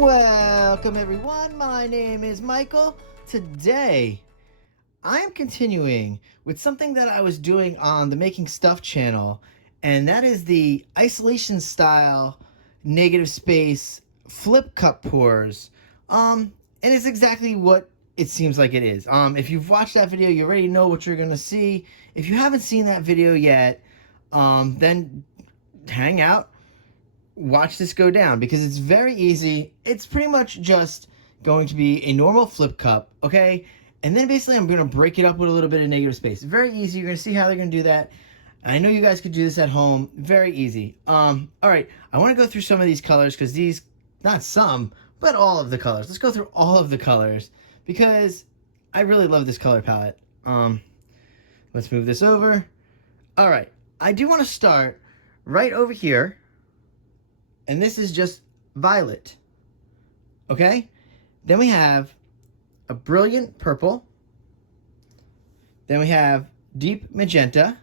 Welcome everyone, my name is Michael. Today, I am continuing with something that I was doing on the Making Stuff channel, and that is the isolation style negative space flip cup pours. And it's exactly what it seems like it is. If you've watched that video, you already know what you're gonna see. If you haven't seen that video yet, then hang out, watch this go down, because it's very easy. It's pretty much just going to be a normal flip cup, okay? And then basically I'm going to break it up with a little bit of negative space. Very easy. You're going to see how they're going to do that. I know you guys could do this at home. Very easy. All right. I want to go through some of these colors, because these, not some, but all of the colors. Let's go through all of the colors, because I really love this color palette. Let's move this over. All right. I do want to start right over here. And this is just violet, okay? Then we have a brilliant purple. Then we have deep magenta.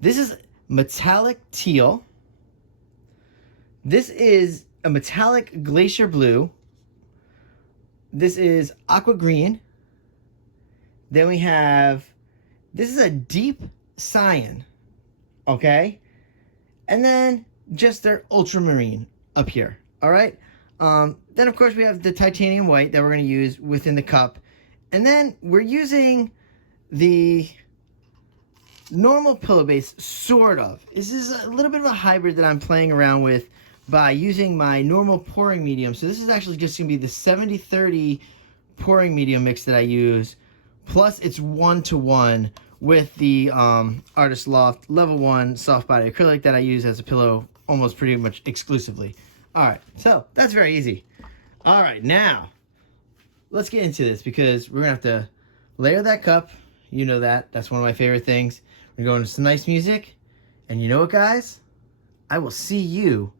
This is metallic teal. This is a metallic glacier blue. This is aqua green. Then we have, this is a deep cyan, okay? And then just their ultramarine up here. All right. Then of course we have the titanium white that we're going to use within the cup, and then we're using the normal pillow base, sort of. This is a little bit of a hybrid that I'm playing around with by using my normal pouring medium. So this is actually just going to be the 70-30 pouring medium mix that I use, plus it's 1-to-1 with the Artist Loft Level 1 soft body acrylic that I use as a pillow almost pretty much exclusively. All right, so that's very easy. All right, now let's get into this, because we're gonna have to layer that cup. You know that. That's one of my favorite things. We're going to some nice music, and you know what, guys? I will see you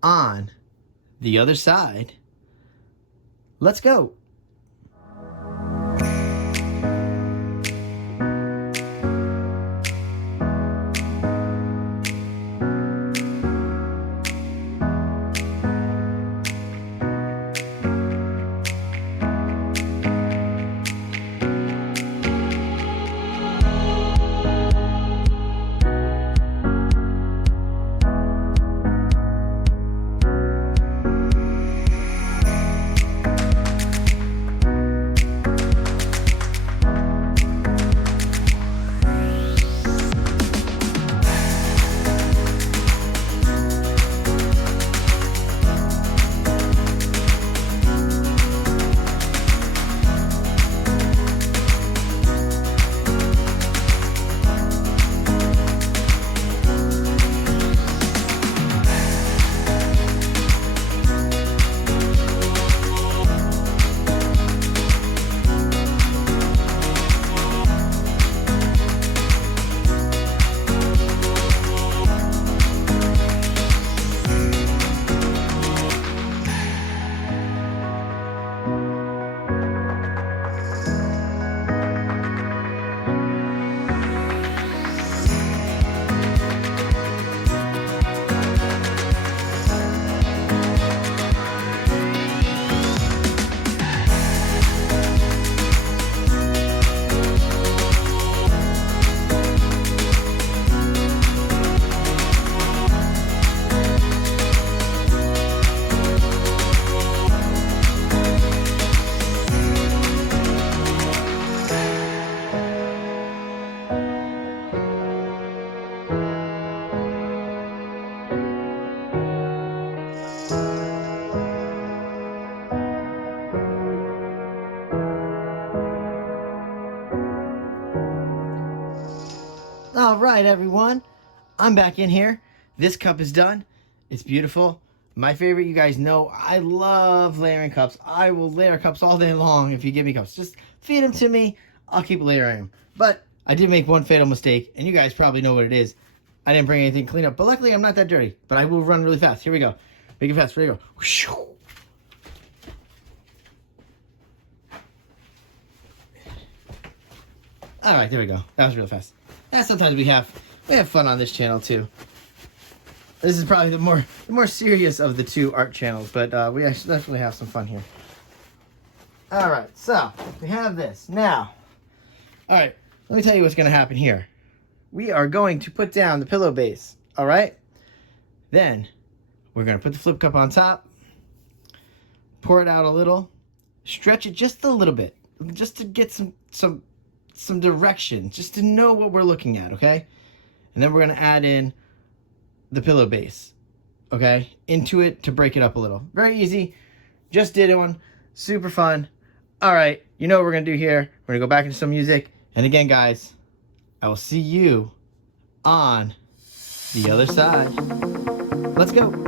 on the other side. Let's go. All right, everyone, I'm back in here. This cup is done. It's beautiful. My favorite, you guys know, I love layering cups. I will layer cups all day long if you give me cups. Just feed them to me. I'll keep layering them. But I did make one fatal mistake, and you guys probably know what it is. I didn't bring anything clean up, but luckily I'm not that dirty. But I will run really fast. Here we go. Make it fast. Ready to go. All right, there we go. That was real fast. And sometimes we have fun on this channel too. This is probably the more serious of the two art channels, but we actually definitely have some fun here. All right, so we have this now. All right, let me tell you what's going to happen here. We are going to put down the pillow base. All right, then we're going to put the flip cup on top, pour it out a little, stretch it just a little bit, just to get some direction, just to know what we're looking at. Okay, and then we're going to add in the pillow base, okay, into it to break it up a little. Very easy. Just did one. Super fun. All right, you know what we're going to do here. We're going to go back into some music. And again, guys, I will see you on the other side. Let's go.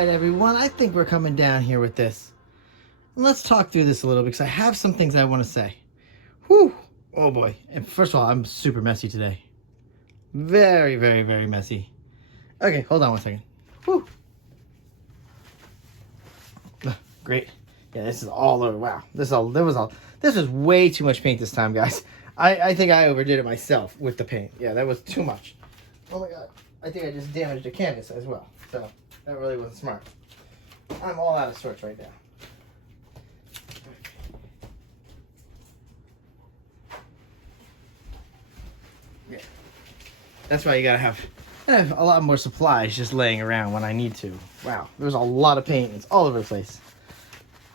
Everyone, I think we're coming down here with this. And let's talk through this a little because I have some things I want to say. Whew. Oh boy. And first of all, I'm super messy today. Very, very, very messy. Okay, hold on one second. Whew. Great. Yeah, this is all over. Wow. This was way too much paint this time, guys. I think I overdid it myself with the paint. Yeah, that was too much. Oh my god. I think I just damaged the canvas as well. So that really wasn't smart. I'm all out of sorts right now. Yeah. That's why you gotta have a lot more supplies just laying around when I need to. Wow, there's a lot of paint. It's all over the place.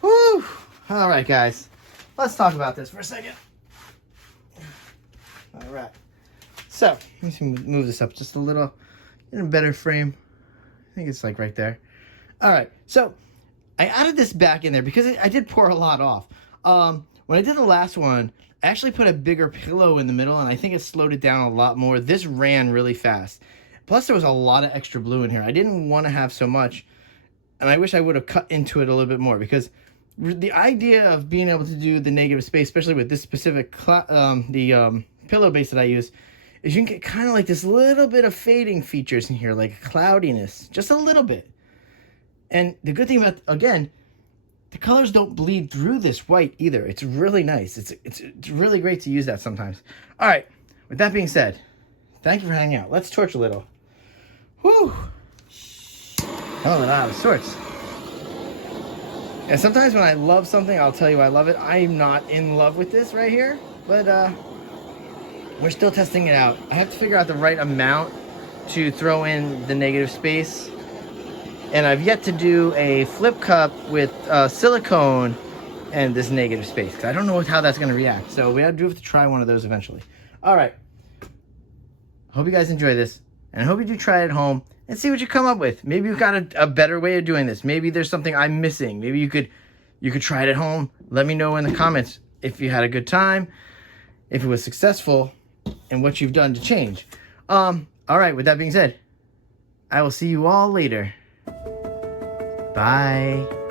Woo! All right, guys. Let's talk about this for a second. All right. So, let me move this up just a little in a better frame. I think it's like right there. All right. So, I added this back in there because I did pour a lot off. When I did the last one, I actually put a bigger pillow in the middle, and I think it slowed it down a lot more. This ran really fast. Plus, there was a lot of extra blue in here. I didn't want to have so much, and I wish I would have cut into it a little bit more, because the idea of being able to do the negative space, especially with this specific pillow base that I use, is you can get kind of like this little bit of fading features in here, like cloudiness, just a little bit. And the good thing about, again, the colors don't bleed through this white either. It's really nice. It's really great to use that sometimes. All right, with that being said, thank you for hanging out. Let's torch a little. Whew. Oh, and out of sorts. And sometimes when I love something, I'll tell you I love it. I'm not in love with this right here, but we're still testing it out. I have to figure out the right amount to throw in the negative space. And I've yet to do a flip cup with silicone and this negative space, because I don't know how that's going to react. So we have to try one of those eventually. All right. Hope you guys enjoy this, and I hope you do try it at home and see what you come up with. Maybe you've got a better way of doing this. Maybe there's something I'm missing. Maybe you could try it at home. Let me know in the comments if you had a good time, if it was successful, and what you've done to change. All right, with that being said, I will see you all later. Bye.